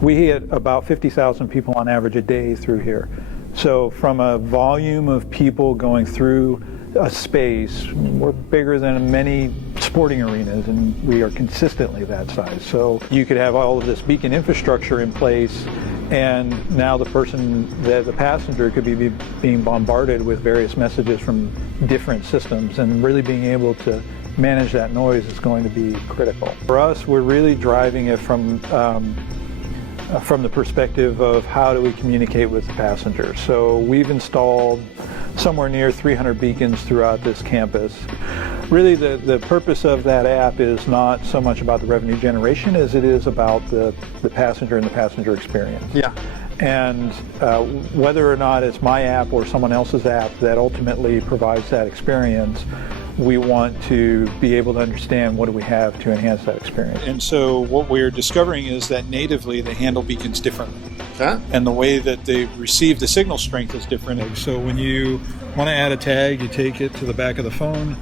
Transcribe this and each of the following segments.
we hit about 50,000 people on average a day through here. So from a volume of people going through a space, we're bigger than many sporting arenas, and we are consistently that size. So you could have all of this beacon infrastructure in place, and now the passenger could be being bombarded with various messages from different systems, and really being able to manage that noise is going to be critical. For us, we're really driving it from the perspective of how do we communicate with the passengers. So we've installed somewhere near 300 beacons throughout this campus. Really the purpose of that app is not so much about the revenue generation as it is about the passenger and the passenger experience. Yeah. And whether or not it's my app or someone else's app that ultimately provides that experience, we want to be able to understand what do we have to enhance that experience. And so what we're discovering is that natively they handle beacons differently. Okay. And the way that they receive the signal strength is different. So when you want to add a tag, you take it to the back of the phone.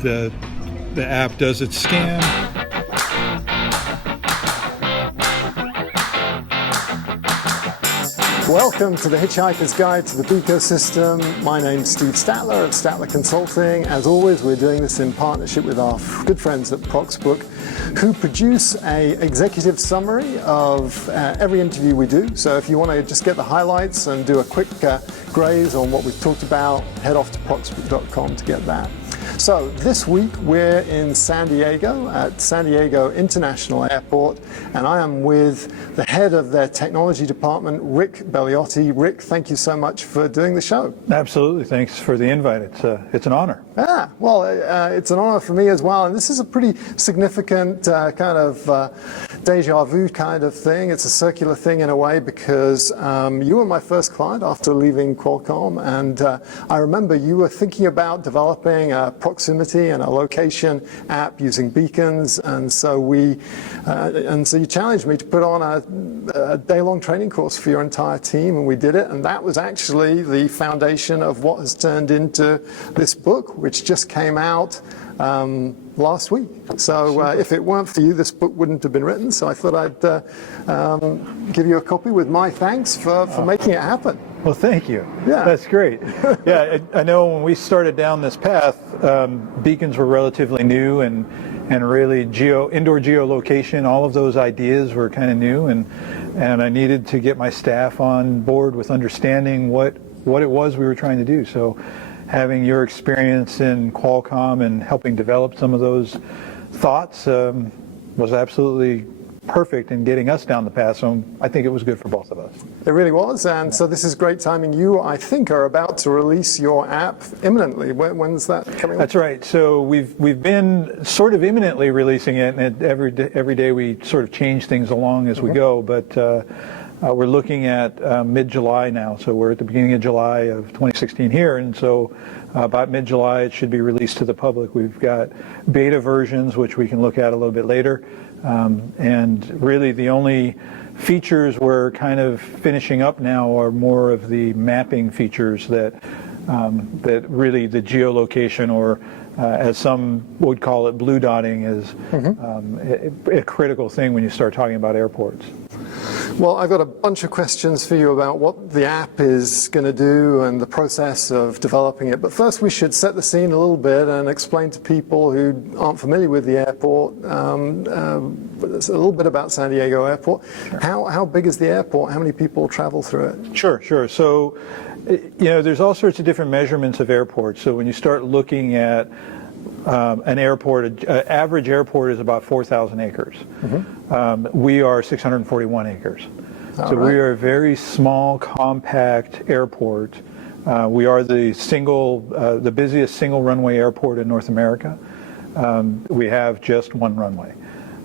The app does its scan. Welcome to the Hitchhiker's Guide to the Ecosystem. My name's Steve Statler of Statler Consulting. As always, we're doing this in partnership with our good friends at Proxbook, who produce an executive summary of every interview we do. So if you want to just get the highlights and do a quick graze on what we've talked about, head off to proxbook.com to get that. So this week we're in San Diego at San Diego International Airport, and I am with the head of their technology department, Rick Belliotti. Rick, thank you so much for doing the show. Absolutely, thanks for the invite. It's an honor. Yeah, well, it's an honor for me as well, and this is a pretty significant kind of deja vu kind of thing. It's a circular thing in a way because you were my first client after leaving Qualcomm, and I remember you were thinking about developing a proximity and a location app using beacons, and so you challenged me to put on a day-long training course for your entire team, and we did it, and that was actually the foundation of what has turned into this book, which just came out last week. So if it weren't for you, this book wouldn't have been written, so I thought I'd give you a copy with my thanks for making it happen. Well, thank you. Yeah. That's great. Yeah, I know when we started down this path, beacons were relatively new, and really indoor geolocation, all of those ideas were kind of new, and I needed to get my staff on board with understanding what it was we were trying to do. So having your experience in Qualcomm and helping develop some of those thoughts was absolutely perfect in getting us down the path, so I think it was good for both of us. It really was, and so this is great timing. You, I think, are about to release your app imminently. When's that coming? That's right. So we've been sort of imminently releasing it, and every day we sort of change things along as we go, but we're looking at mid-July now, so we're at the beginning of July of 2016 here, and so about mid-July it should be released to the public. We've got beta versions, which we can look at a little bit later, and really the only features we're kind of finishing up now are more of the mapping features that really the geolocation, or as some would call it, blue dotting, is a critical thing when you start talking about airports. Well, I've got a bunch of questions for you about what the app is going to do and the process of developing it. But first, we should set the scene a little bit and explain to people who aren't familiar with the airport a little bit about San Diego Airport. Sure. How big is the airport? How many people travel through it? Sure. So, there's all sorts of different measurements of airports. So when you start looking at an airport, an average airport is about 4,000 acres. We are 641 acres. So we are a very small, compact airport. We are the busiest single runway airport in North America. We have just one runway.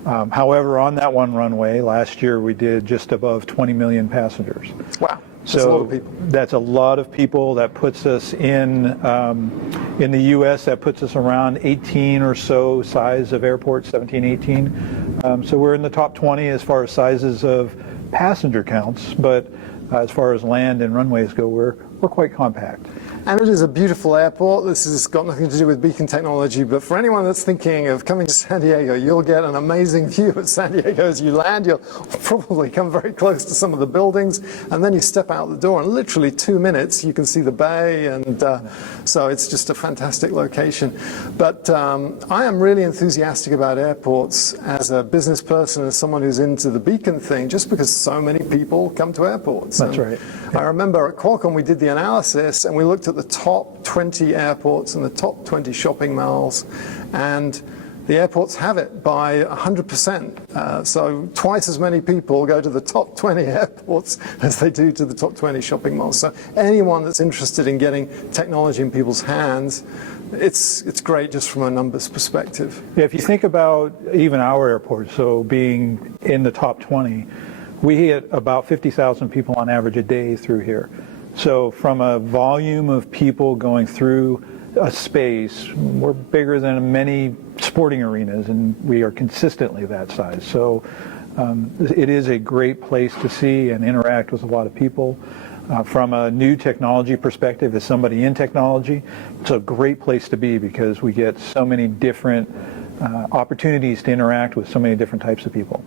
However, on that one runway, last year we did just above 20 million passengers. Wow. So that's a lot of people. That puts us in the U.S., that puts us around 18 or so size of airports, 17, 18. So we're in the top 20 as far as sizes of passenger counts, but as far as land and runways go, we're quite compact. And it is a beautiful airport. This has got nothing to do with beacon technology, but for anyone that's thinking of coming to San Diego, you'll get an amazing view of San Diego as you land. You'll probably come very close to some of the buildings, and then you step out the door, and literally 2 minutes you can see the bay, and so it's just a fantastic location. But I am really enthusiastic about airports as a business person, as someone who's into the beacon thing, just because so many people come to airports. That's right. I remember at Qualcomm we did the analysis and we looked at the top 20 airports and the top 20 shopping malls, and the airports have it by 100%. So twice as many people go to the top 20 airports as they do to the top 20 shopping malls. So anyone that's interested in getting technology in people's hands, it's great just from a numbers perspective. Yeah, if you think about even our airport, so being in the top 20, we hit about 50,000 people on average a day through here. So from a volume of people going through a space, we're bigger than many sporting arenas, and we are consistently that size. So it is a great place to see and interact with a lot of people. From a new technology perspective, as somebody in technology, it's a great place to be because we get so many different opportunities to interact with so many different types of people.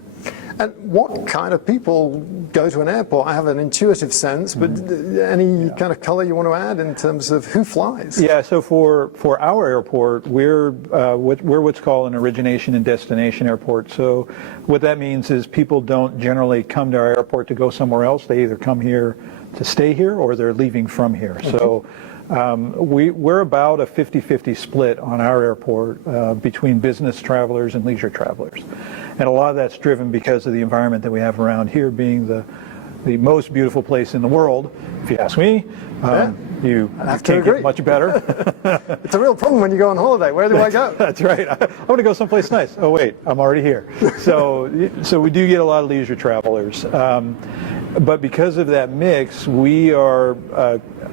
And what kind of people go to an airport? I have an intuitive sense, but any kind of color you want to add in terms of who flies? Yeah, so for our airport, we're what's called an origination and destination airport. So what that means is people don't generally come to our airport to go somewhere else. They either come here to stay here or they're leaving from here. Okay. So we're about a 50-50 split on our airport between business travelers and leisure travelers. And a lot of that's driven because of the environment that we have around here being the most beautiful place in the world, if you ask me. You can't get much better. It's a real problem when you go on holiday. Where do I go? That's right. I want to go someplace nice. Oh, wait, I'm already here. So we do get a lot of leisure travelers. But because of that mix, we are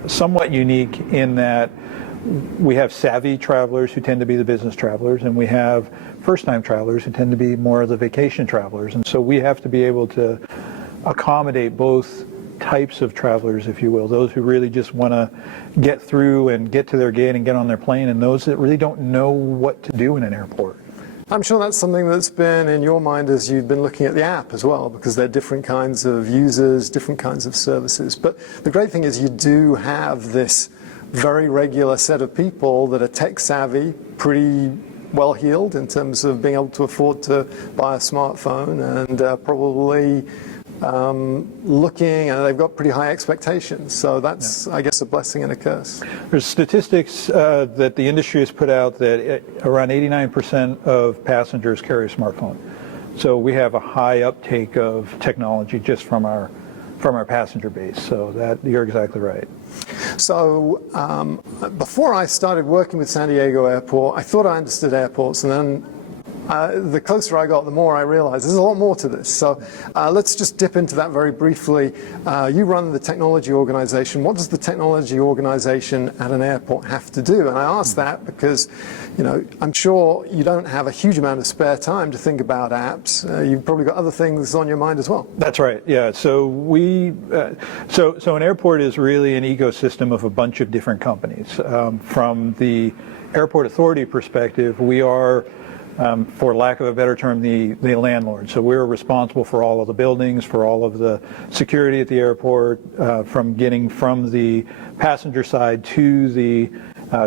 somewhat unique in that we have savvy travelers who tend to be the business travelers, and we have first-time travelers who tend to be more of the vacation travelers. And so we have to be able to accommodate both types of travelers, if you will, those who really just want to get through and get to their gate and get on their plane, and those that really don't know what to do in an airport. I'm sure that's something that's been in your mind as you've been looking at the app as well, because there are different kinds of users, different kinds of services. But the great thing is you do have this very regular set of people that are tech savvy, pretty well heeled in terms of being able to afford to buy a smartphone, and probably looking, and they've got pretty high expectations. So that's, I guess, a blessing and a curse. There's statistics that the industry has put out that around 89% of passengers carry a smartphone. So we have a high uptake of technology just from our passenger base. So that you're exactly right. So before I started working with San Diego Airport, I thought I understood airports, and then the closer I got, the more I realized there's a lot more to this. So let's just dip into that very briefly. You run the technology organization. What does the technology organization at an airport have to do? And I ask that because, you know, I'm sure you don't have a huge amount of spare time to think about apps. You've probably got other things on your mind as well. That's right. Yeah. So so an airport is really an ecosystem of a bunch of different companies. From the airport authority perspective, we are, for lack of a better term, the landlord. So we're responsible for all of the buildings, for all of the security at the airport, from getting from the passenger side to the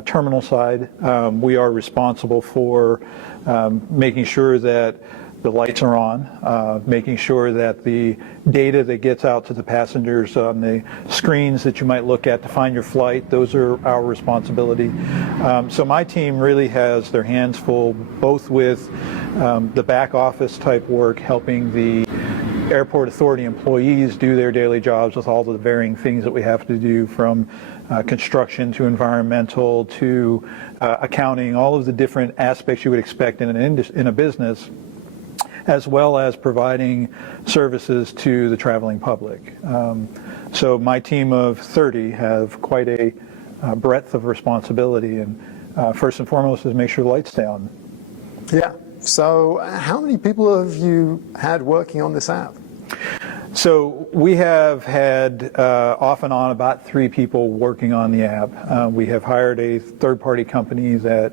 terminal side. We are responsible for making sure that the lights are on, making sure that the data that gets out to the passengers on the screens that you might look at to find your flight, those are our responsibility. So my team really has their hands full, both with the back office type work, helping the airport authority employees do their daily jobs with all the varying things that we have to do, from construction to environmental to accounting, all of the different aspects you would expect in a business, as well as providing services to the traveling public. So my team of 30 have quite a breadth of responsibility, and first and foremost is make sure the lights stay on. Yeah. So how many people have you had working on this app? So we have had off and on about 3 people working on the app. We have hired a third-party company that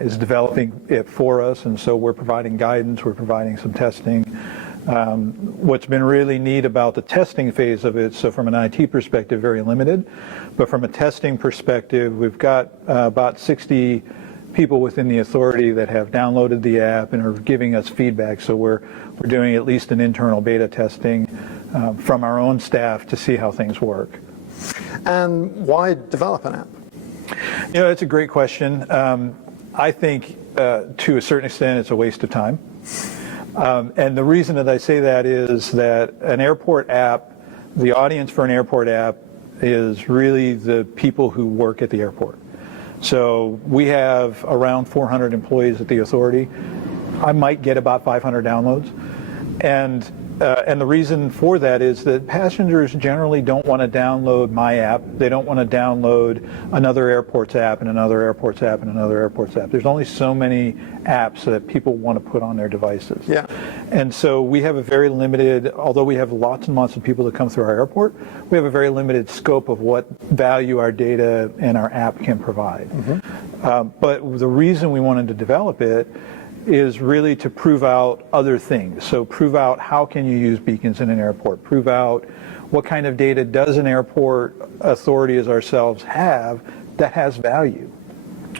is developing it for us, and so we're providing guidance, we're providing some testing. What's been really neat about the testing phase of it, so from an IT perspective, very limited, but from a testing perspective, we've got about 60 people within the authority that have downloaded the app and are giving us feedback. So we're doing at least an internal beta testing from our own staff to see how things work. And why develop an app? You know, it's a great question. I think to a certain extent it's a waste of time. And the reason that I say that is that an airport app, the audience for an airport app is really the people who work at the airport. So we have around 400 employees at the authority. I might get about 500 downloads. And the reason for that is that passengers generally don't want to download my app. They don't want to download another airport's app and another airport's app and another airport's app. There's only so many apps that people want to put on their devices. Yeah. And so we have a very limited, although we have lots and lots of people that come through our airport, we have a very limited scope of what value our data and our app can provide. But the reason we wanted to develop it is really to prove out other things. So prove out how can you use beacons in an airport, prove out what kind of data does an airport authority as ourselves have that has value.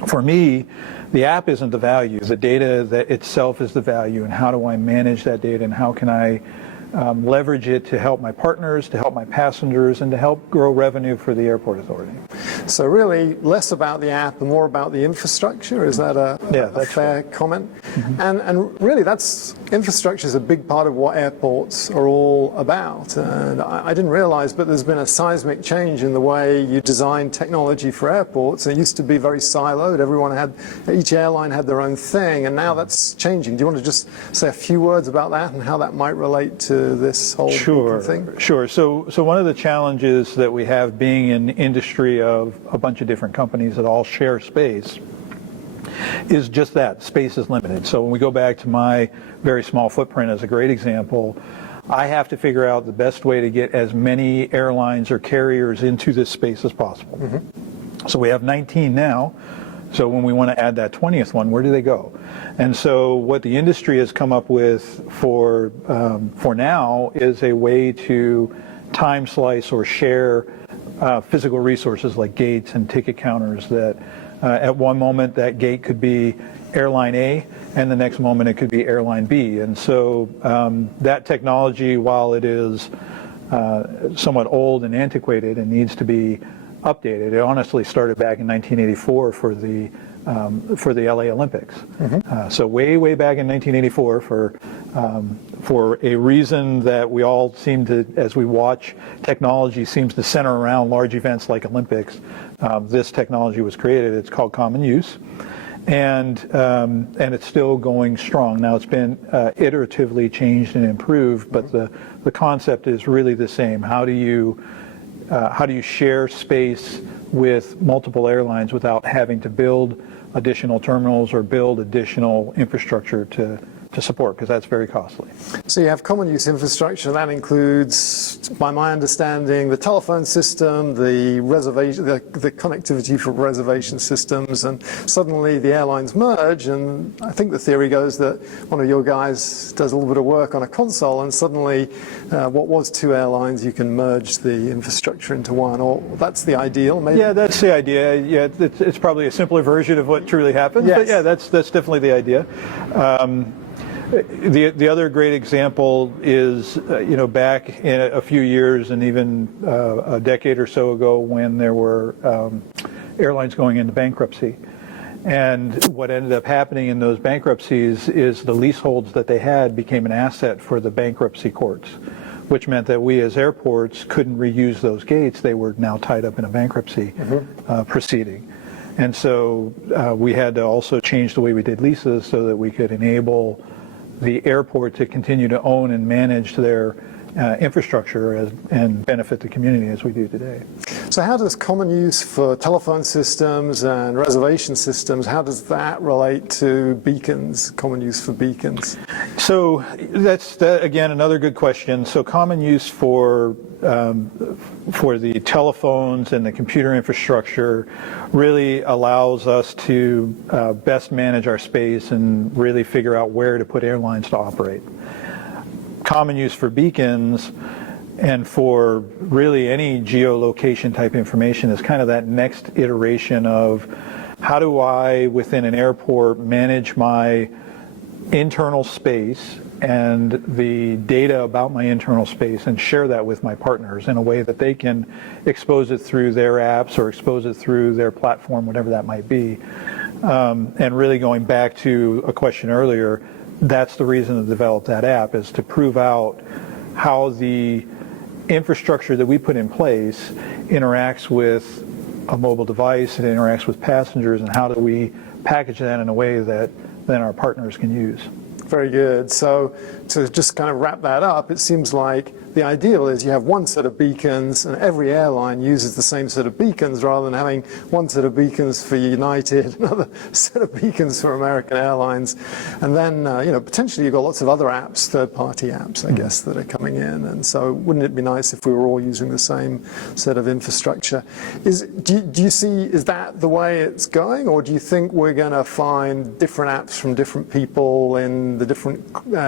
For me, the app isn't the value, the data that itself is the value, and how do I manage that data and how can I leverage it to help my partners, to help my passengers, and to help grow revenue for the airport authority. So really less about the app and more about the infrastructure. Is that a fair comment? And really infrastructure is a big part of what airports are all about. And I didn't realize, but there's been a seismic change in the way you design technology for airports. It used to be very siloed. Each airline had their own thing, and now that's changing. Do you want to just say a few words about that and how that might relate to this whole thing? Sure. So one of the challenges that we have being in the industry of a bunch of different companies that all share space is just that space is limited. So when we go back to my very small footprint as a great example, I have to figure out the best way to get as many airlines or carriers into this space as possible. So we have 19 now. So when we want to add that 20th one, where do they go? And so what the industry has come up with for now is a way to time slice or share physical resources like gates and ticket counters that at one moment that gate could be airline A and the next moment it could be airline B. And so that technology, while it is somewhat old and antiquated and needs to be updated, it honestly started back in 1984 for the LA Olympics. So way back in 1984 for a reason that we all seem to, as we watch, technology seems to center around large events like Olympics. This technology was created. It's called Common Use, and it's still going strong. Now it's been iteratively changed and improved, but the concept is really the same. How do you share space with multiple airlines without having to build additional terminals or build additional infrastructure to support, because that's very costly. So you have common use infrastructure. That includes, by my understanding, the telephone system, the reservation, the connectivity for reservation systems, and suddenly the airlines merge. And I think the theory goes that one of your guys does a little bit of work on a console, and suddenly what was 2 airlines, you can merge the infrastructure into one. Or that's the ideal, maybe. Yeah, that's the idea. Yeah, it's probably a simpler version of what truly happens. Yes. But yeah, that's definitely the idea. The other great example is, back in a few years and even a decade or so ago when there were airlines going into bankruptcy. And what ended up happening in those bankruptcies is the leaseholds that they had became an asset for the bankruptcy courts, which meant that we as airports couldn't reuse those gates. They were now tied up in a bankruptcy proceeding. And so we had to also change the way we did leases so that we could enable the airport to continue to own and manage their infrastructure and benefit the community as we do today. So how does common use for telephone systems and reservation systems, how does that relate to beacons, common use for beacons? So that's again another good question. So common use for the telephones and the computer infrastructure really allows us to best manage our space and really figure out where to put airlines to operate. Common use for beacons and for really any geolocation type information is kind of that next iteration of how do I, within an airport, manage my internal space and the data about my internal space and share that with my partners in a way that they can expose it through their apps or expose it through their platform, whatever that might be. And really going back to a question earlier, that's the reason to develop that app, is to prove out how the infrastructure that we put in place interacts with a mobile device, it interacts with passengers, and how do we package that in a way that then our partners can use. Very good. So to just kind of wrap that up, it seems like the ideal is you have one set of beacons and every airline uses the same set of beacons rather than having one set of beacons for United, another set of beacons for American Airlines. And then, potentially you've got lots of other apps, third-party apps, I guess, that are coming in. And so wouldn't it be nice if we were all using the same set of infrastructure? Do you see, is that the way it's going? Or do you think we're going to find different apps from different people in the different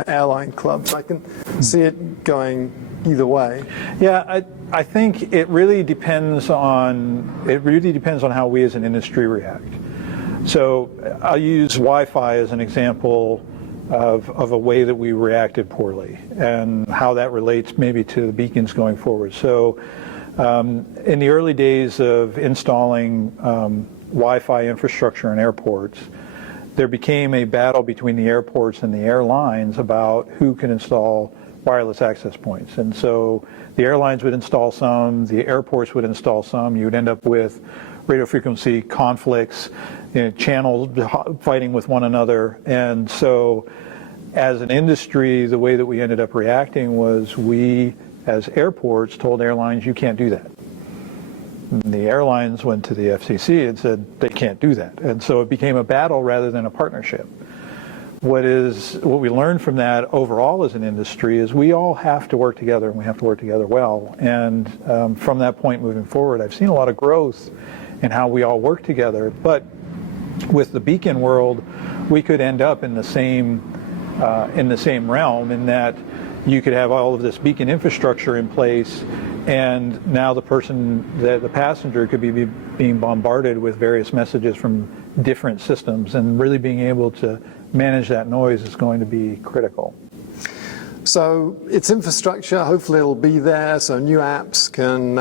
airline clubs? I can see it going either way. Yeah, I think it really depends on how we as an industry react. So I'll use Wi-Fi as an example of a way that we reacted poorly and how that relates maybe to the beacons going forward. So in the early days of installing Wi-Fi infrastructure in airports, there became a battle between the airports and the airlines about who can install wireless access points. And so the airlines would install some, the airports would install some. You would end up with radio frequency conflicts, channels fighting with one another. And so as an industry, the way that we ended up reacting was we, as airports, told airlines, you can't do that. And the airlines went to the FCC and said they can't do that. And so it became a battle rather than a partnership. What we learned from that overall as an industry is we all have to work together, and we have to work together well. And from that point moving forward, I've seen a lot of growth in how we all work together. But with the beacon world, we could end up in the same realm, in that you could have all of this beacon infrastructure in place, and now the passenger could be being bombarded with various messages from different systems, and really being able to manage that noise is going to be critical. So it's infrastructure, hopefully it'll be there, so new apps can,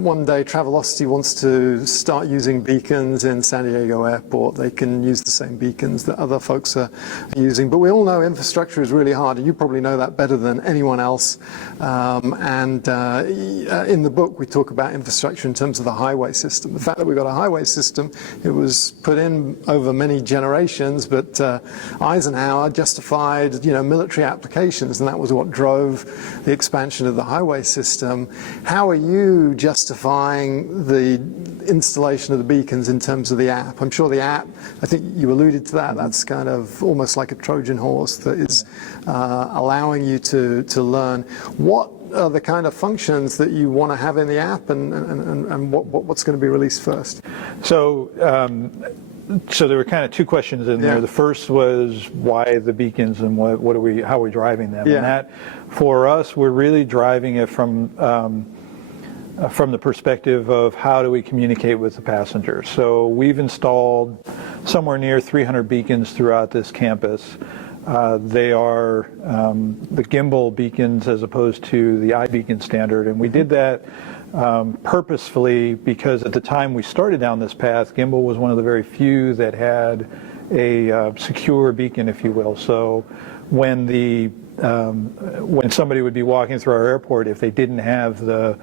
one day Travelocity wants to start using beacons in San Diego Airport, they can use the same beacons that other folks are using. But we all know infrastructure is really hard, and you probably know that better than anyone else. In the book we talk about infrastructure in terms of the highway system. The fact that we've got a highway system, it was put in over many generations, but Eisenhower justified military applications, and that was what drove the expansion of the highway system. How are you justifying the installation of the beacons in terms of the app? I'm sure the app, I think you alluded to that, that's kind of almost like a Trojan horse that is allowing you to learn. What are the kind of functions that you want to have in the app, and what's going to be released first? So there were kind of two questions in there. The first was why the beacons, and how are we driving them? Yeah. And that, for us, we're really driving it from the perspective of how do we communicate with the passengers. So we've installed somewhere near 300 beacons throughout this campus. They are the Gimbal Beacons as opposed to the iBeacon standard, and we did that purposefully because at the time we started down this path, Gimbal was one of the very few that had a secure beacon, if you will. So when somebody would be walking through our airport, if they didn't have the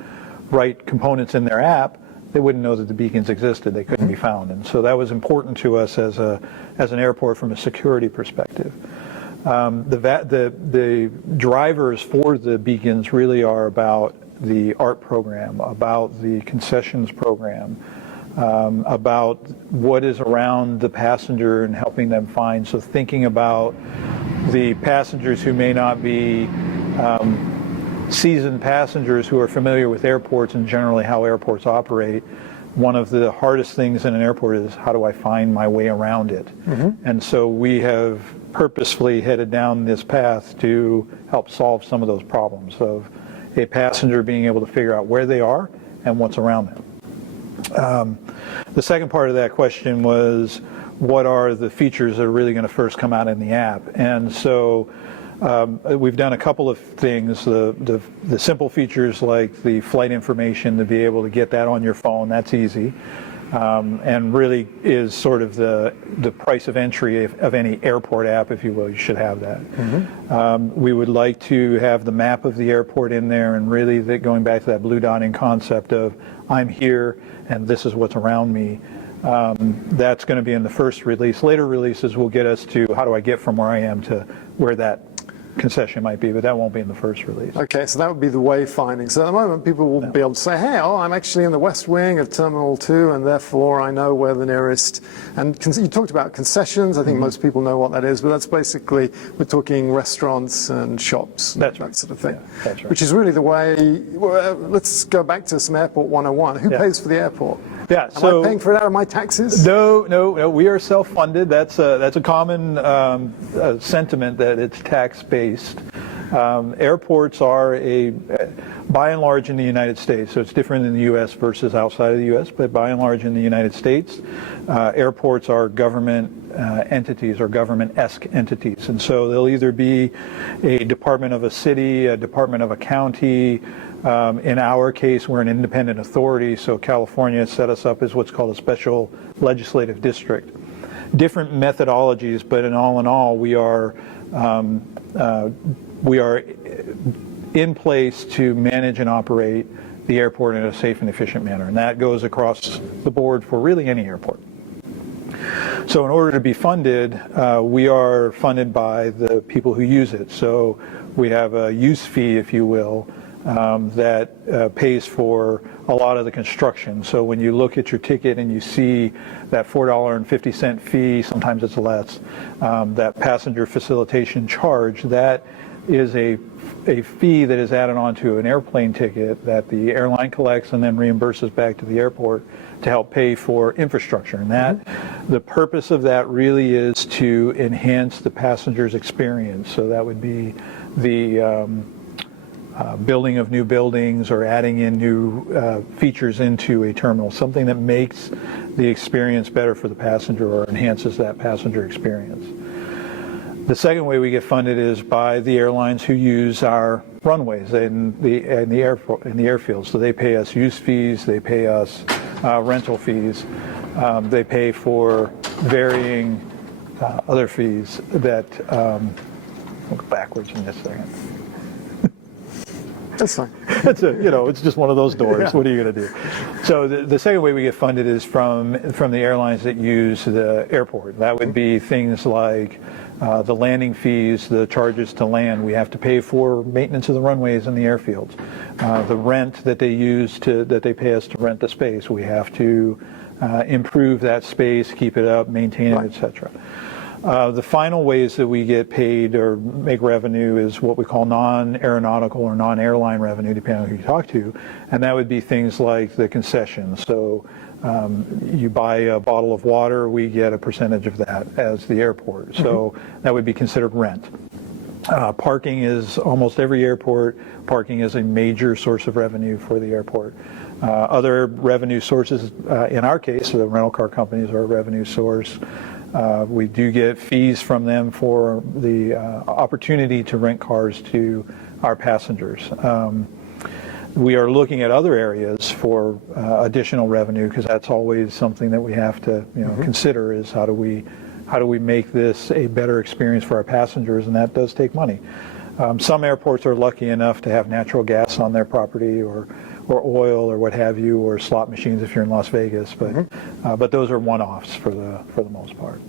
right components in their app, they wouldn't know that the beacons existed. They couldn't be found. And so that was important to us as an airport from a security perspective. The drivers for the beacons really are about the art program, about the concessions program, about what is around the passenger and helping them find. So thinking about the passengers who may not be seasoned passengers who are familiar with airports and generally how airports operate, one of the hardest things in an airport is how do I find my way around it? And so we have purposefully headed down this path to help solve some of those problems of a passenger being able to figure out where they are and what's around them. The second part of that question was, what are the features that are really going to first come out in the app? And so we've done a couple of things. The simple features like the flight information, to be able to get that on your phone, that's easy. And really is sort of the price of entry of any airport app, if you will. You should have that. We would like to have the map of the airport in there, and really going back to that blue dotting concept of I'm here and this is what's around me. That's going to be in the first release. Later releases will get us to how do I get from where I am to where that concession might be, but that won't be in the first release. Okay, so that would be the wayfinding. So at the moment, people will be able to say, hey, I'm actually in the west wing of Terminal 2, and therefore I know where the nearest, and you talked about concessions. I think most people know what that is, but that's basically, we're talking restaurants and shops, that sort of thing. Yeah, that's right. Which is really the way, well, let's go back to some Airport 101. Who pays for the airport? Yeah, Am I paying for it out of my taxes? No, we are self-funded. That's a common sentiment that it's tax-based. Airports are by and large in the United States, so it's different in the U.S. versus outside of the U.S., but by and large in the United States, airports are government entities or government-esque entities. And so they'll either be a department of a city, a department of a county. In our case, we're an independent authority, so California set us up as what's called a special legislative district. Different methodologies, but in all, we are in place to manage and operate the airport in a safe and efficient manner, and that goes across the board for really any airport. So in order to be funded, we are funded by the people who use it. So we have a use fee, if you will, that pays for a lot of the construction. So when you look at your ticket and you see that $4.50 fee, sometimes it's less, that passenger facilitation charge, that is a fee that is added onto an airplane ticket that the airline collects and then reimburses back to the airport to help pay for infrastructure. And that, the purpose of that really is to enhance the passenger's experience. So that would be the building of new buildings or adding in new features into a terminal, something that makes the experience better for the passenger or enhances that passenger experience. The second way we get funded is by the airlines who use our runways and the airfields. So they pay us use fees, they pay us rental fees, they pay for varying other fees that, I'll go backwards in this second. That's fine. It's just one of those doors. Yeah. What are you going to do? So the second way we get funded is from the airlines that use the airport. That would be things like the landing fees, the charges to land. We have to pay for maintenance of the runways and the airfields. The rent that they use that they pay us to rent the space. We have to improve that space, keep it up, maintain it, etc. The final ways that we get paid or make revenue is what we call non-aeronautical or non-airline revenue, depending on who you talk to, and that would be things like the concessions. So you buy a bottle of water, we get a percentage of that as the airport. So that would be considered rent. Parking is almost every airport. Parking is a major source of revenue for the airport. Other revenue sources, in our case, the rental car companies are a revenue source. We do get fees from them for the opportunity to rent cars to our passengers. We are looking at other areas for additional revenue, because that's always something that we have to consider, is how do we make this a better experience for our passengers, and that does take money. Some airports are lucky enough to have natural gas on their property, or oil, or what have you, or slot machines if you're in Las Vegas, but those are one-offs for the most part.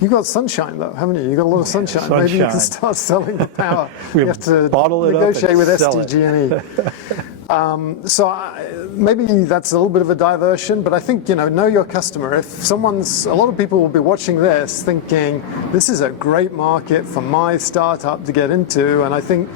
You've got sunshine, though, haven't you? You've got a lot of sunshine. Maybe you can start selling the power. You have to bottle it negotiate up with sell SDG&E. Maybe that's a little bit of a diversion, but I think, know your customer. If a lot of people will be watching this thinking, this is a great market for my startup to get into, and I think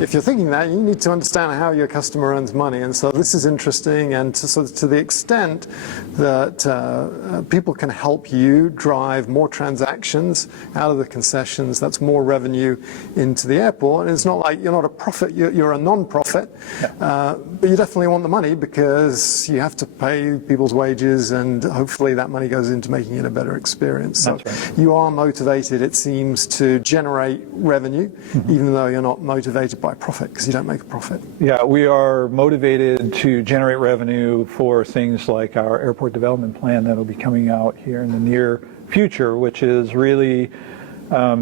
if you're thinking that, you need to understand how your customer earns money. And so this is interesting, and to the extent that people can help you drive more transactions out of the concessions, that's more revenue into the airport. And it's not like you're not a profit, you're a non-profit, but you definitely want the money because you have to pay people's wages, and hopefully that money goes into making it a better experience. So right. You are motivated, it seems, to generate revenue, even though you're not motivated by profit, because you don't make a profit. Yeah, we are motivated to generate revenue for things like our airport development plan that'll be coming out here in the near future, which is really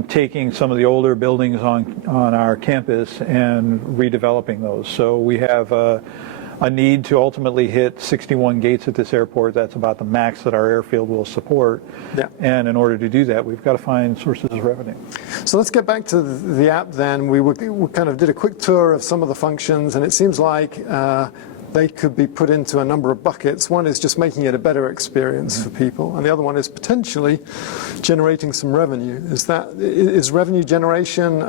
taking some of the older buildings on our campus and redeveloping those. So we have a need to ultimately hit 61 gates at this airport. That's about the max that our airfield will support. Yeah. And in order to do that, we've got to find sources of revenue. So let's get back to the app then. We kind of did a quick tour of some of the functions, and it seems like they could be put into a number of buckets. One is just making it a better experience for people, and the other one is potentially generating some revenue. Is revenue generation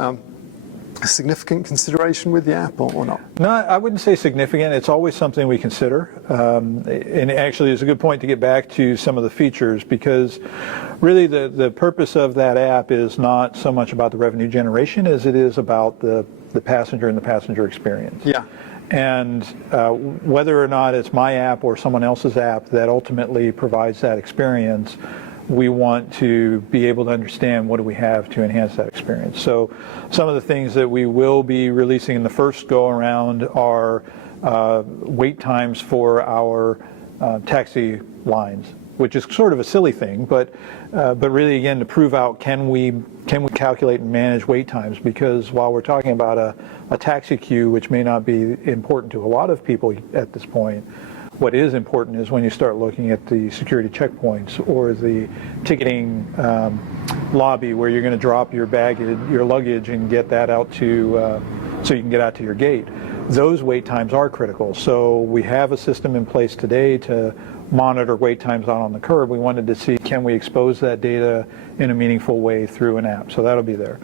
a significant consideration with the app or not? No, I wouldn't say significant. It's always something we consider. And actually, it's a good point to get back to some of the features, because really the purpose of that app is not so much about the revenue generation as it is about the passenger and the passenger experience. Yeah. And whether or not it's my app or someone else's app that ultimately provides that experience, we want to be able to understand what do we have to enhance that experience. So some of the things that we will be releasing in the first go around are wait times for our taxi lines, which is sort of a silly thing, but really again to prove out can we calculate and manage wait times, because while we're talking about a taxi queue, which may not be important to a lot of people at this point, what is important is when you start looking at the security checkpoints or the ticketing lobby where you're going to drop your baggage, your luggage, and get that out to so you can get out to your gate. Those wait times are critical. So we have a system in place today to monitor wait times out on the curb. We wanted to see, can we expose that data in a meaningful way through an app? So that'll be there.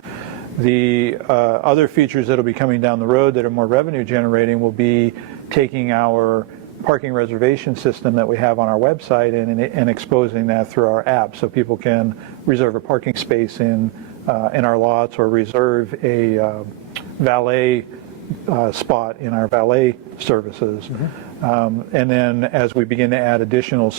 The other features that'll be coming down the road that are more revenue generating will be taking our parking reservation system that we have on our website and exposing that through our app, so people can reserve a parking space in our lots or reserve a valet spot in our valet services. Mm-hmm. And then as we begin to add additional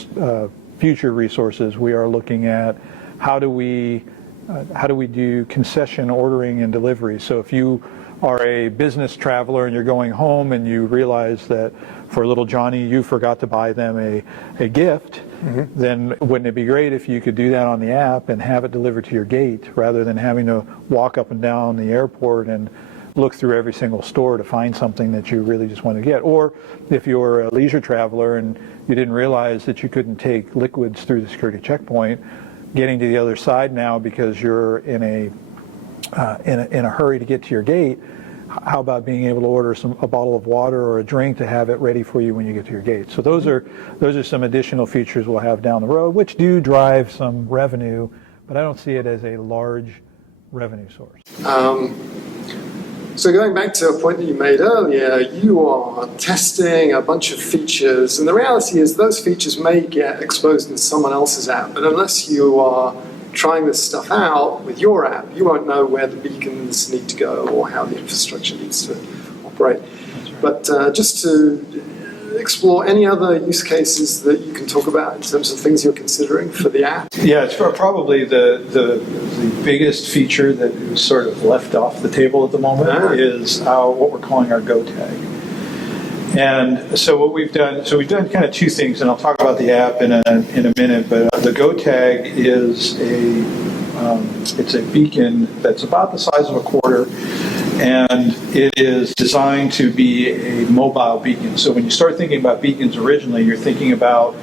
future resources, we are looking at how do we do concession ordering and delivery. So if you are a business traveler and you're going home and you realize that for little Johnny you forgot to buy them a gift, mm-hmm. then wouldn't it be great if you could do that on the app and have it delivered to your gate rather than having to walk up and down the airport and look through every single store to find something that you really just want to get. Or if you're a leisure traveler and you didn't realize that you couldn't take liquids through the security checkpoint, getting to the other side now because you're in a hurry to get to your gate, how about being able to order a bottle of water or a drink to have it ready for you when you get to your gate? So those are some additional features we'll have down the road, which do drive some revenue, but I don't see it as a large revenue source. So going back to a point that you made earlier, you are testing a bunch of features, and the reality is those features may get exposed in someone else's app, but unless you are trying this stuff out with your app, you won't know where the beacons need to go or how the infrastructure needs to operate. Right. But just to explore any other use cases that you can talk about in terms of things you're considering for the app? Yeah, it's probably the biggest feature that is sort of left off the table at the moment is what we're calling our Go tag. And so what we've done kind of two things, and I'll talk about the app in a minute. But the Go tag is it's a beacon that's about the size of a quarter, and it is designed to be a mobile beacon. So when you start thinking about beacons originally, you're thinking about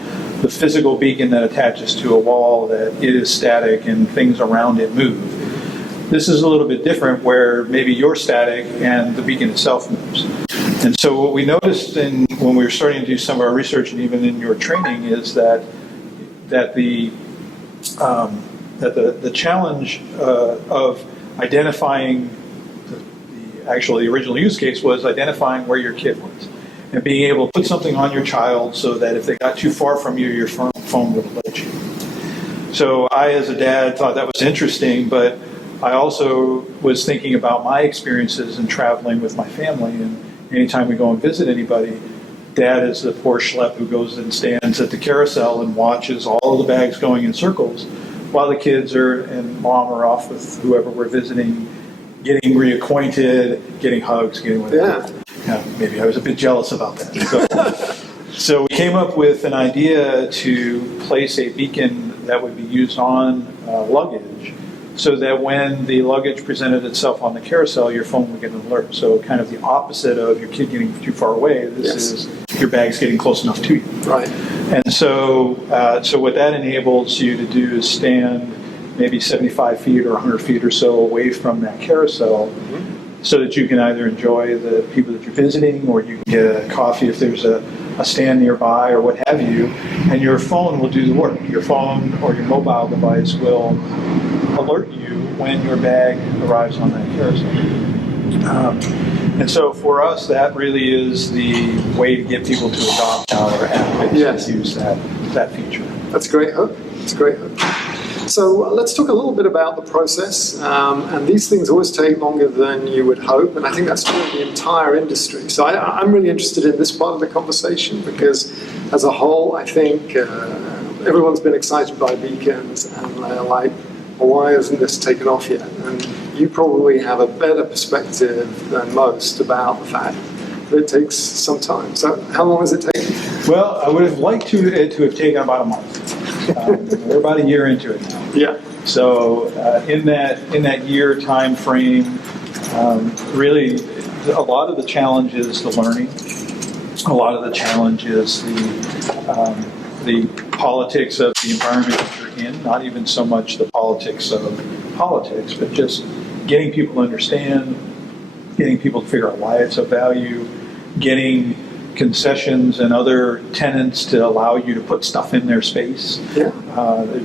the physical beacon that attaches to a wall, that it is static and things around it move. This is a little bit different where maybe you're static and the beacon itself moves. And so what we noticed when we were starting to do some of our research and even in your training is that the challenge of identifying the original use case was identifying where your kid was and being able to put something on your child so that if they got too far from you, your phone would alert you. So I, as a dad, thought that was interesting, but I also was thinking about my experiences in traveling with my family, and anytime we go and visit anybody, Dad is the poor schlep who goes and stands at the carousel and watches all of the bags going in circles while the kids and Mom are off with whoever we're visiting, getting reacquainted, getting hugs, getting whatever. Yeah, maybe I was a bit jealous about that. So we came up with an idea to place a beacon that would be used on luggage so that when the luggage presented itself on the carousel, your phone would get an alert. So kind of the opposite of your kid getting too far away, this is your bag's getting close enough to you. Right. And so what that enables you to do is stand maybe 75 feet or 100 feet or so away from that carousel, so that you can either enjoy the people that you're visiting, or you can get a coffee if there's a stand nearby or what have you, and your phone will do the work. Your phone or your mobile device will alert you when your bag arrives on that carousel. And so for us, that really is the way to get people to adopt our app, is to use that feature. That's a great hook. It's a great hook. So let's talk a little bit about the process. And these things always take longer than you would hope, and I think that's true in the entire industry. So I'm really interested in this part of the conversation because, as a whole, I think everyone's been excited by beacons, and they're like, well, why hasn't this taken off yet? And you probably have a better perspective than most about the fact that it takes some time. So how long has it taken? Well, I would have liked it to have taken about a month. We're about a year into it now. Yeah. So in that year time frame, really, a lot of the challenge is the learning. A lot of the challenge is the politics of the environment that you're in. Not even so much the politics of politics, but just getting people to understand, getting people to figure out why it's of value, getting concessions and other tenants to allow you to put stuff in their space. Yeah.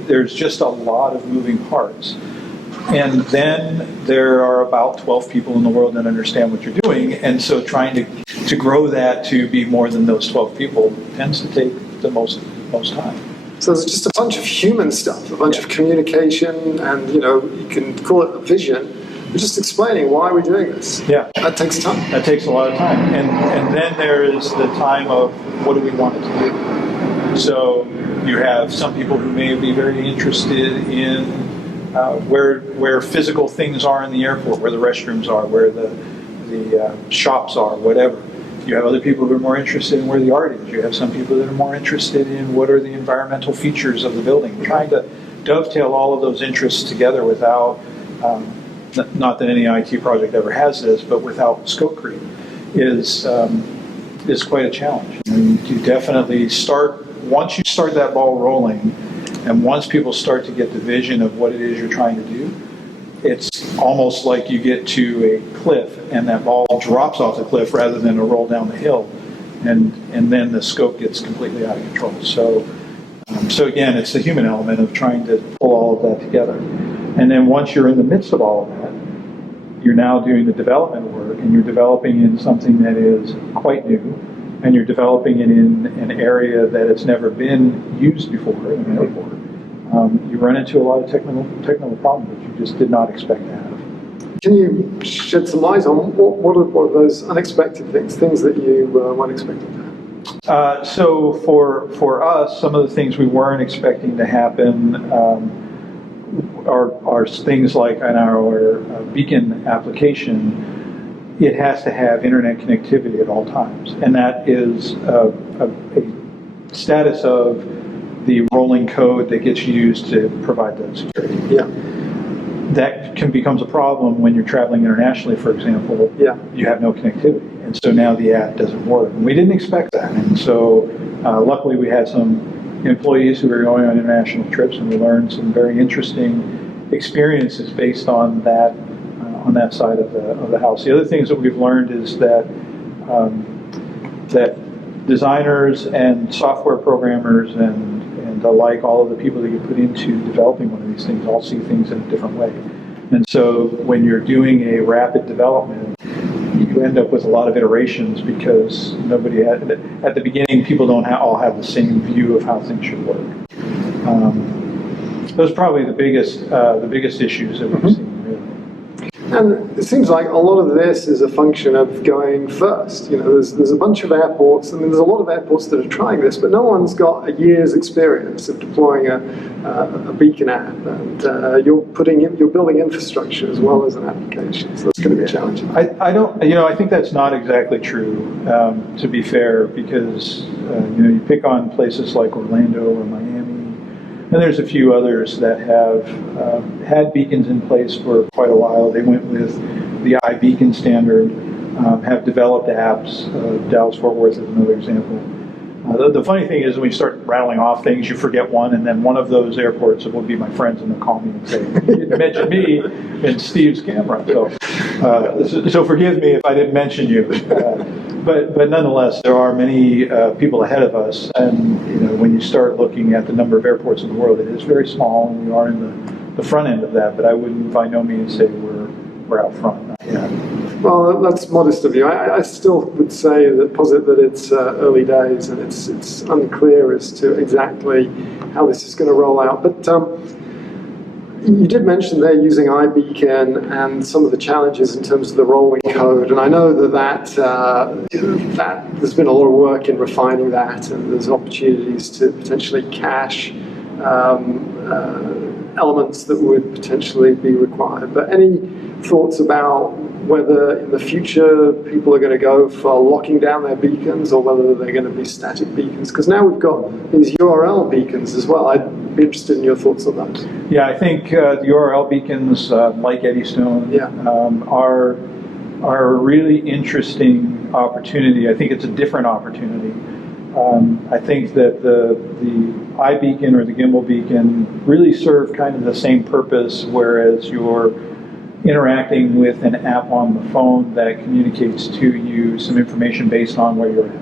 There's just a lot of moving parts. And then there are about 12 people in the world that understand what you're doing, and so trying to grow that to be more than those 12 people tends to take the most time. So there's just a bunch of human stuff, a bunch of communication, and you can call it a vision. We're just explaining why we're doing this. Yeah. That takes time. That takes a lot of time. And then there is the time of what do we want it to do. So you have some people who may be very interested in where physical things are in the airport, where the restrooms are, where the shops are, whatever. You have other people who are more interested in where the art is. You have some people that are more interested in what are the environmental features of the building. Trying to dovetail all of those interests together without not that any IT project ever has this, but without scope creep is quite a challenge. You definitely once you start that ball rolling, and once people start to get the vision of what it is you're trying to do, it's almost like you get to a cliff and that ball drops off the cliff rather than a roll down the hill, and then the scope gets completely out of control. So again, it's the human element of trying to pull all of that together. And then once you're in the midst of all of that, you're now doing the development work, and you're developing in something that is quite new, and you're developing it in an area that it's never been used before in an airport. You run into a lot of technical problems that you just did not expect to have. Can you shed some light on what are those unexpected things that you weren't expecting to happen? So for us, some of the things we weren't expecting to happen are things like on our beacon application, it has to have internet connectivity at all times. And that is a status of the rolling code that gets used to provide that security. Yeah. That becomes a problem when you're traveling internationally, for example. Yeah. You have no connectivity. And so now the app doesn't work. And we didn't expect that. And so luckily we had some employees who were going on international trips, and we learned some very interesting experience is based on that side of the house. The other things that we've learned is that that designers and software programmers and the like, all of the people that you put into developing one of these things all see things in a different way. And so when you're doing a rapid development, you end up with a lot of iterations because nobody at the beginning, people don't all have the same view of how things should work. Those are probably the biggest issues that we've seen. And it seems like a lot of this is a function of going first. You know, there's a bunch of airports, I mean, there's a lot of airports that are trying this, but no one's got a year's experience of deploying a beacon app, and you're building infrastructure as well as an application, so that's going to be challenging. I think that's not exactly true, to be fair, because you pick on places like Orlando or Miami. And there's a few others that have had beacons in place for quite a while. They went with the iBeacon standard, have developed apps. Dallas-Fort Worth is another example. The funny thing is when you start rattling off things, you forget one, and then one of those airports will be my friends, and they'll call me and say, you mentioned me in Steve's camera. So forgive me if I didn't mention you. But nonetheless, there are many people ahead of us, and when you start looking at the number of airports in the world, it is very small, and we are in the front end of that. But I wouldn't, by no means, say we're out front. Not yet. Well, that's modest of you. I still would posit that it's early days, and it's unclear as to exactly how this is going to roll out. But you did mention there using iBeacon and some of the challenges in terms of the rolling code, and I know that there's been a lot of work in refining that, and there's opportunities to potentially cache elements that would potentially be required. But any thoughts about whether in the future people are going to go for locking down their beacons, or whether they're going to be static beacons? Because now we've got these URL beacons as well. I'd be interested in your thoughts on that. Yeah, I think the URL beacons, like Eddystone, are a really interesting opportunity. I think it's a different opportunity. I think that the iBeacon or the Gimbal Beacon really serve kind of the same purpose, whereas you're interacting with an app on the phone that communicates to you some information based on where you're at.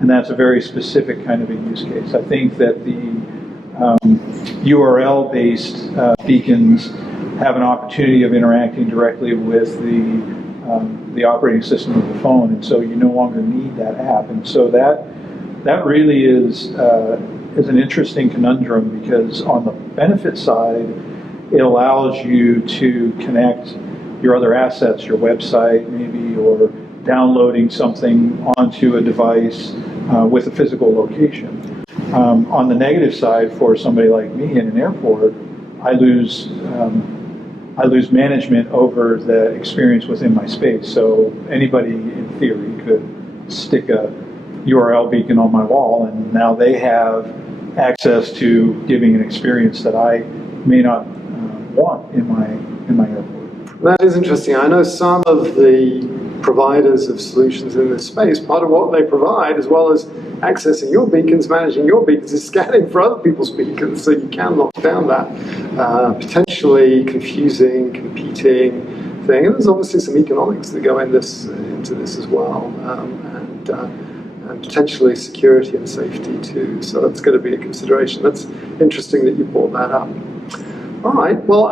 And that's a very specific kind of a use case. I think that the URL-based beacons have an opportunity of interacting directly with the operating system of the phone, and so you no longer need that app. And so that really is an interesting conundrum, because on the benefit side, it allows you to connect your other assets, your website maybe, or downloading something onto a device with a physical location. On the negative side, for somebody like me in an airport, I lose management over the experience within my space. So anybody in theory could stick a URL beacon on my wall, and now they have access to giving an experience that I may not want in my airport. That is interesting. I know some of the providers of solutions in this space, part of what they provide, as well as accessing your beacons, managing your beacons, is scanning for other people's beacons, so you can lock down that potentially confusing, competing thing. And there's obviously some economics that go into this as well, and potentially security and safety too. So that's going to be a consideration. That's interesting that you brought that up. All right, well,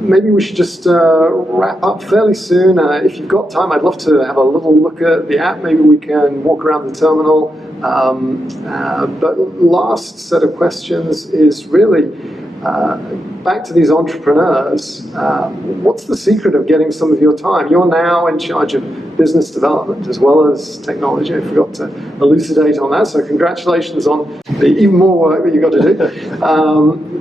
maybe we should just wrap up fairly soon. If you've got time, I'd love to have a little look at the app. Maybe we can walk around the terminal. But last set of questions is really back to these entrepreneurs. What's the secret of getting some of your time? You're now in charge of business development as well as technology. I forgot to elucidate on that, so congratulations on the even more work that you've got to do.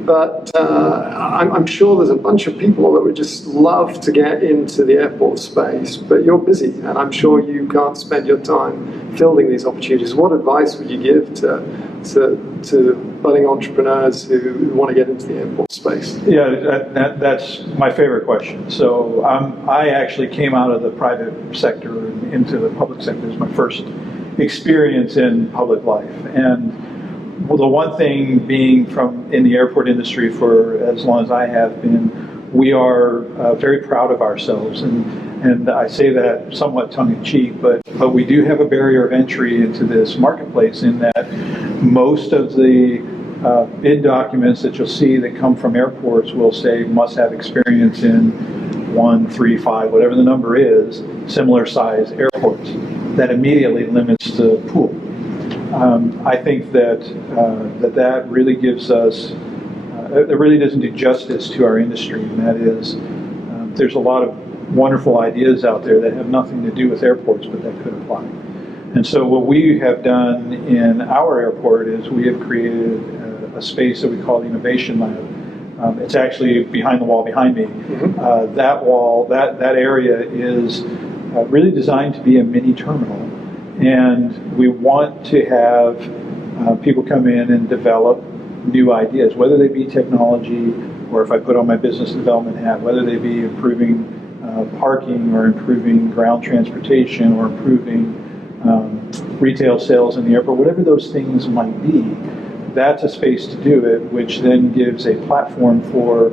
But I'm sure there's a bunch of people that would just love to get into the airport space, but you're busy, and I'm sure you can't spend your time fielding these opportunities. What advice would you give to budding entrepreneurs who want to get into the airport space? Yeah, that's my favorite question. So I actually came out of the private sector and into the public sector as my first experience in public life. And Well, the one thing being from in the airport industry for as long as I have been, we are very proud of ourselves, and I say that somewhat tongue-in-cheek, but we do have a barrier of entry into this marketplace in that most of the bid documents that you'll see that come from airports will say must have experience in 1, 3, 5, whatever the number is, similar size airports. That immediately limits the pool. I think that that really gives us, it really doesn't do justice to our industry, and that is, there's a lot of wonderful ideas out there that have nothing to do with airports, but that could apply. And so what we have done in our airport is we have created a space that we call the Innovation Lab. It's actually behind the wall behind me. That wall, that area is really designed to be a mini terminal. And we want to have people come in and develop new ideas, whether they be technology, or if I put on my business development hat, whether they be improving parking or improving ground transportation or improving retail sales in the airport, whatever those things might be, that's a space to do it, which then gives a platform for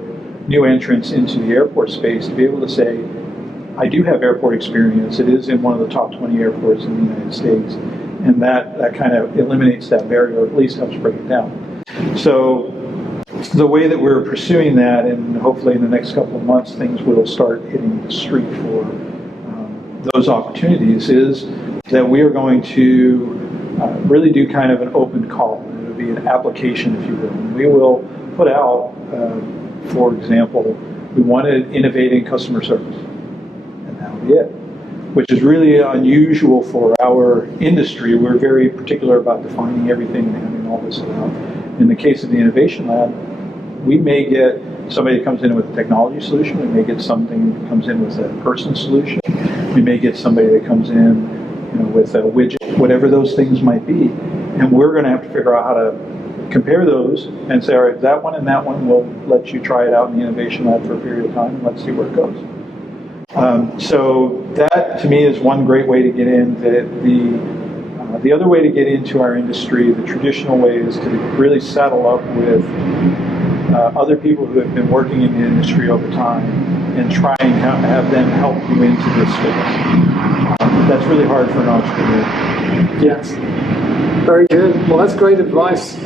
new entrants into the airport space to be able to say, I do have airport experience. It is in one of the top 20 airports in the United States. And that kind of eliminates that barrier, or at least helps break it down. So the way that we're pursuing that, and hopefully in the next couple of months, things will start hitting the street for those opportunities, is that we are going to really do kind of an open call. It'll be an application, if you will. And we will put out, for example, we want to innovate in customer service. It, which is really unusual for our industry. We're very particular about defining everything and having all this out. In the case of the Innovation Lab, we may get somebody that comes in with a technology solution. We may get something that comes in with a person solution. We may get somebody that comes in, with a widget, whatever those things might be. And we're going to have to figure out how to compare those and say, all right, that one and that one, we'll let you try it out in the Innovation Lab for a period of time and let's see where it goes. So that, to me, is one great way to get in. The other way to get into our industry, the traditional way, is to really saddle up with other people who have been working in the industry over time and try and have them help you into this space. That's really hard for an entrepreneur. Yes. Very good. Well, that's great advice.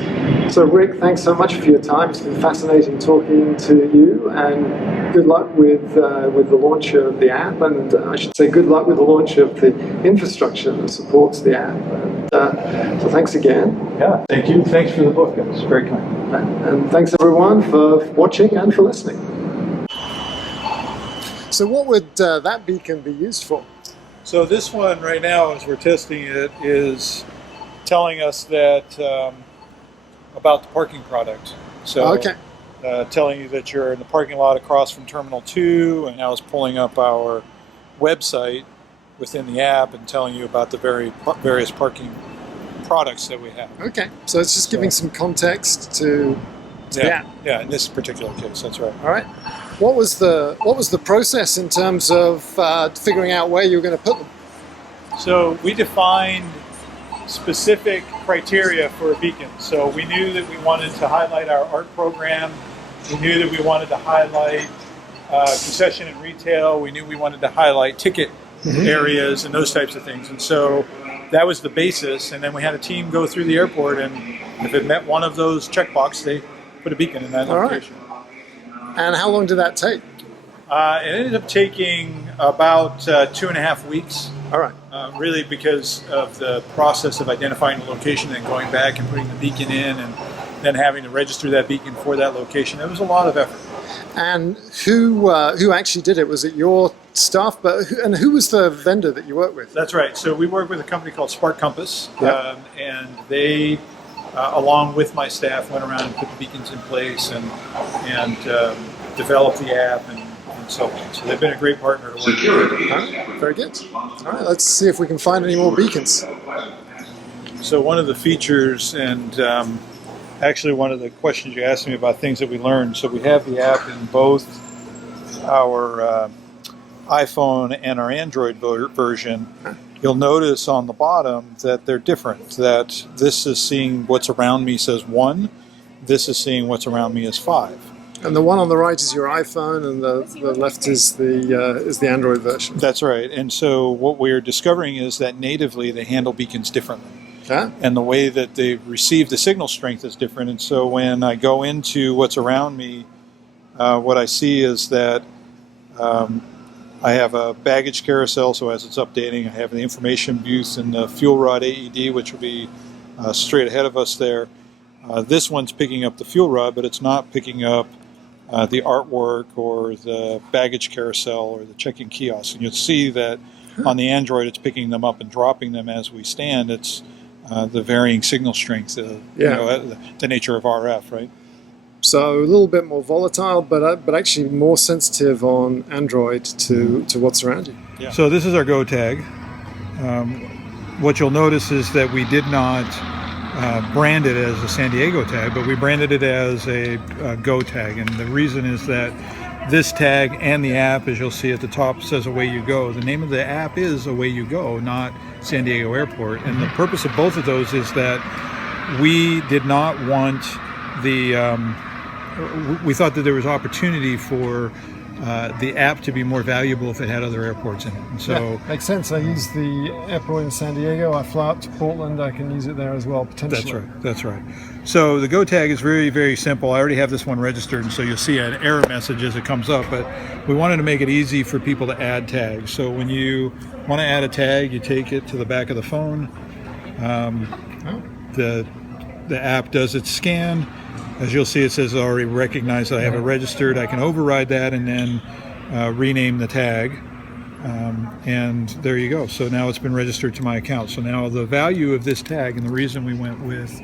So, Rick, thanks so much for your time. It's been fascinating talking to you, and good luck with the launch of the app, and I should say good luck with the launch of the infrastructure that supports the app. And, so thanks again. Yeah, thank you. Thanks for the book. It's very kind. And thanks everyone for watching and for listening. So what would that beacon be used for? So this one right now, as we're testing it, is telling us that about the parking product. So okay. Telling you that you're in the parking lot across from Terminal 2, and now it's pulling up our website within the app and telling you about the various parking products that we have. Okay, so it's just giving some context to the app. Yeah, in this particular case, that's right. All right. What was the process in terms of figuring out where you were going to put them? So we defined specific criteria for a beacon. So we knew that we wanted to highlight our art program. We knew that we wanted to highlight concession and retail. We knew we wanted to highlight ticket areas and those types of things. And so that was the basis. And then we had a team go through the airport, and if it met one of those checkboxes, they put a beacon in that location. Right. And how long did that take? It ended up taking about 2.5 weeks. All right. Really because of the process of identifying the location and going back and putting the beacon in and then having to register that beacon for that location. It was a lot of effort. And who actually did it? Was it your staff? And who was the vendor that you worked with? That's right. So we work with a company called Spark Compass, and they, along with my staff, went around and put the beacons in place and developed the app and so on. So they've been a great partner to work with. Very good. All right, let's see if we can find any more beacons. So one of the features, and actually one of the questions you asked me about things that we learned, so we have the app in both our iPhone and our Android version. you'll notice on the bottom that they're different, that this is seeing what's around me says 1, this is seeing what's around me as 5. And the one on the right is your iPhone, and the left is the Android version. That's right. And so what we're discovering is that natively they handle beacons differently. Okay. And the way that they receive the signal strength is different. And so when I go into what's around me, what I see is that I have a baggage carousel, so as it's updating, I have the information booth and the fuel rod AED, which will be straight ahead of us there. This one's picking up the fuel rod, but it's not picking up the artwork or the baggage carousel or the check-in kiosk. And you'll see that on the Android, it's picking them up and dropping them as we stand. It's the varying signal strength, the nature of RF, right? So a little bit more volatile, but actually more sensitive on Android to what's around you. Yeah. So this is our Go tag. What you'll notice is that we did not brand it as a San Diego tag, but we branded it as a Go tag. And the reason is that this tag and the app, as you'll see at the top, says Away You Go. The name of the app is Away You Go, not San Diego Airport. And the purpose of both of those is that we did not want we thought that there was opportunity for the app to be more valuable if it had other airports in it. And so makes sense. I use the airport in San Diego. I fly up to Portland. I can use it there as well, potentially. That's right. So the Go tag is very, very simple. I already have this one registered, and so you'll see an error message as it comes up. But we wanted to make it easy for people to add tags. So when you want to add a tag, you take it to the back of the phone. The app does its scan. As you'll see, it says already recognized that I have it registered. I can override that and then rename the tag. And there you go. So now it's been registered to my account. So now the value of this tag, and the reason we went with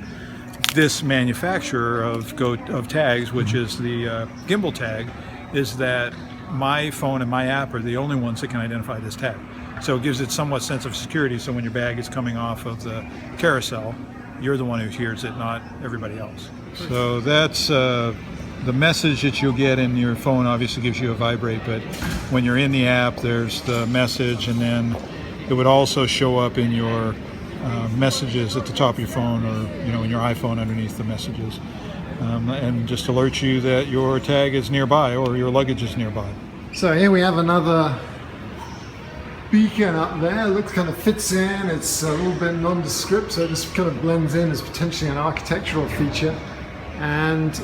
this manufacturer of tags, which is the Gimbal tag, is that my phone and my app are the only ones that can identify this tag. So it gives it somewhat sense of security. So when your bag is coming off of the carousel, you're the one who hears it, not everybody else. So that's the message that you'll get in your phone. Obviously gives you a vibrate, but when you're in the app, there's the message, and then it would also show up in your messages at the top of your phone, or in your iPhone underneath the messages, and just alert you that your tag is nearby or your luggage is nearby. So here we have another beacon up there. It looks kind of fits in. It's a little bit nondescript, so it just kind of blends in as potentially an architectural feature. And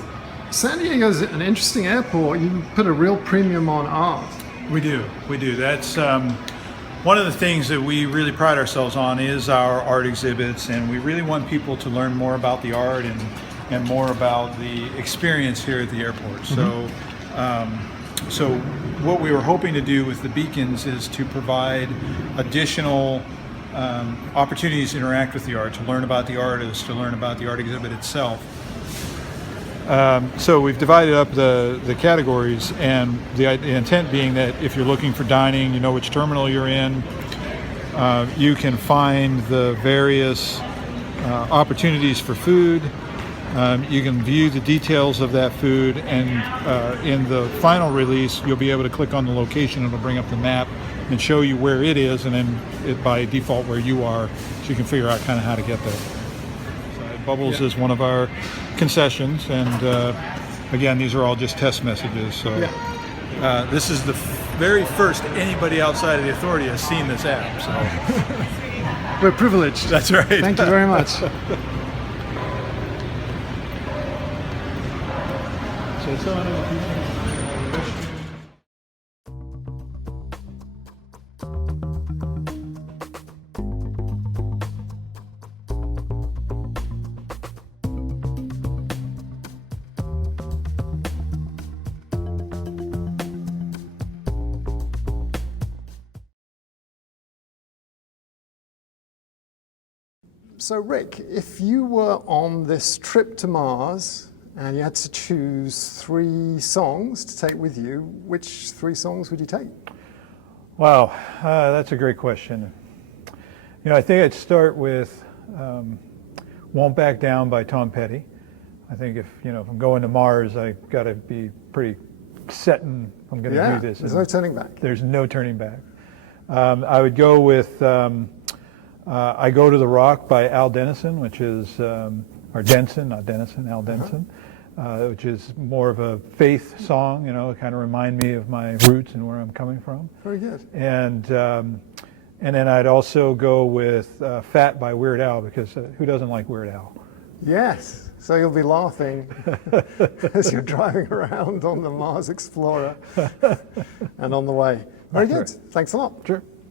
San Diego's an interesting airport. You put a real premium on art. We do. That's one of the things that we really pride ourselves on is our art exhibits, and we really want people to learn more about the art and more about the experience here at the airport. So what we were hoping to do with the beacons is to provide additional opportunities to interact with the art, to learn about the artist, to learn about the art exhibit itself. So we've divided up the categories, and the intent being that if you're looking for dining, you know which terminal you're in. You can find the various opportunities for food. You can view the details of that food, and in the final release, you'll be able to click on the location. It'll bring up the map and show you where it is, and then by default where you are, so you can figure out kind of how to get there. Bubbles is one of our concessions, and again, these are all just test messages. So this is the very first anybody outside of the authority has seen this app. So we're privileged. That's right. Thank you very much. So Rick, if you were on this trip to Mars and you had to choose 3 songs to take with you, which 3 songs would you take? Wow, that's a great question. I think I'd start with Won't Back Down by Tom Petty. I think if I'm going to Mars, I got to be pretty set in I'm going to do this. There's no turning back. There's no turning back. I would go with I go to the Rock by Al Denison, which is, or Denson, not Denison, Al Denson, which is more of a faith song, you know, kind of remind me of my roots and where I'm coming from. Very good. And then I'd also go with Fat by Weird Al, because who doesn't like Weird Al? Yes. So you'll be laughing as you're driving around on the Mars Explorer and on the way. Very good. Right. Thanks a lot. Sure.